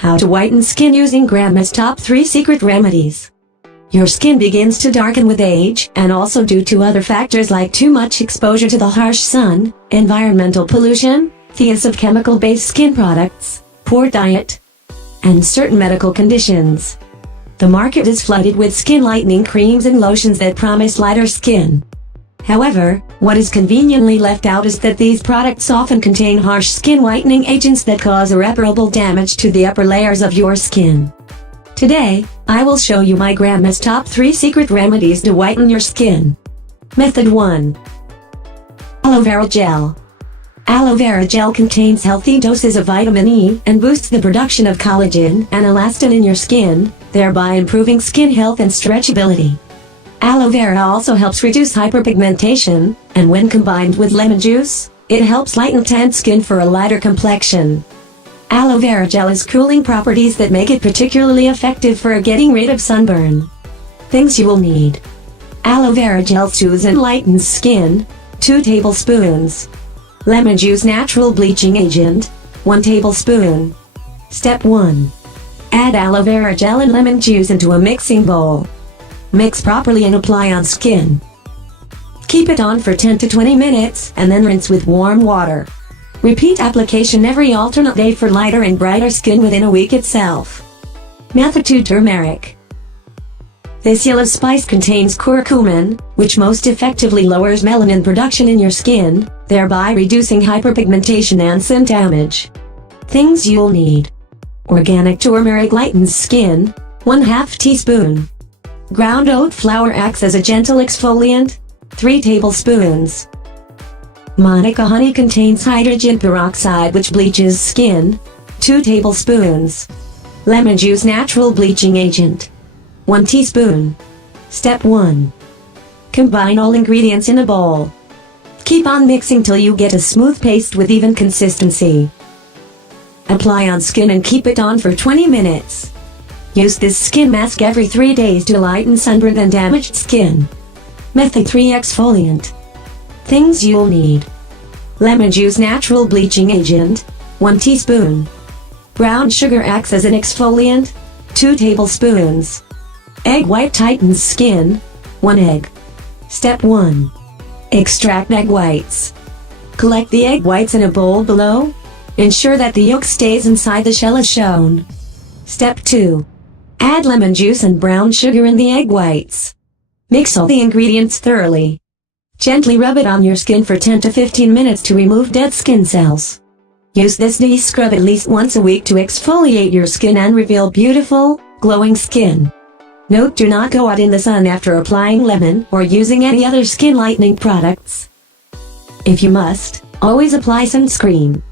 How to whiten skin using Grandma's top 3 secret remedies. Your skin begins to darken with age, and also due to other factors like too much exposure to the harsh sun, environmental pollution, the use of chemical-based skin products, poor diet, and certain medical conditions. The market is flooded with skin lightening creams and lotions that promise lighter skin. However, what is conveniently left out is that these products often contain harsh skin whitening agents that cause irreparable damage to the upper layers of your skin. Today, I will show you my Grandma's top 3 secret remedies to whiten your skin. Method 1. Aloe vera gel. Aloe vera gel contains healthy doses of vitamin E and boosts the production of collagen and elastin in your skin, thereby improving skin health and stretchability. Aloe vera also helps reduce hyperpigmentation, and when combined with lemon juice, it helps lighten tanned skin for a lighter complexion. Aloe vera gel has cooling properties that make it particularly effective for getting rid of sunburn. Things you will need. Aloe vera gel soothes and lightens skin, 2 tablespoons. Lemon juice natural bleaching agent, 1 tablespoon. Step 1. Add aloe vera gel and lemon juice into a mixing bowl. Mix properly and apply on skin. Keep it on for 10 to 20 minutes and then rinse with warm water. Repeat application every alternate day for lighter and brighter skin within a week itself. Method 2. Turmeric. This yellow spice contains curcumin, which most effectively lowers melanin production in your skin, thereby reducing hyperpigmentation and sun damage. Things you'll need. Organic turmeric lightens skin, 1/2 teaspoon. Ground oat flour acts as a gentle exfoliant, 3 tablespoons. Manuka honey contains hydrogen peroxide which bleaches skin, 2 tablespoons. Lemon juice natural bleaching agent, 1 teaspoon. Step 1. Combine all ingredients in a bowl. Keep on mixing till you get a smooth paste with even consistency. Apply on skin and keep it on for 20 minutes. Use this skin mask every 3 days to lighten sunburned and damaged skin. Method 3. Exfoliant. Things you'll need. Lemon juice natural bleaching agent, 1 teaspoon. Brown sugar acts as an exfoliant, 2 tablespoons. Egg white tightens skin, 1 egg. Step 1. Extract egg whites. Collect the egg whites in a bowl below. Ensure that the yolk stays inside the shell as shown. Step 2. Add lemon juice and brown sugar in the egg whites. Mix all the ingredients thoroughly. Gently rub it on your skin for 10 to 15 minutes to remove dead skin cells. Use this de-scrub at least once a week to exfoliate your skin and reveal beautiful, glowing skin. Note: do not go out in the sun after applying lemon or using any other skin lightening products. If you must, always apply sunscreen.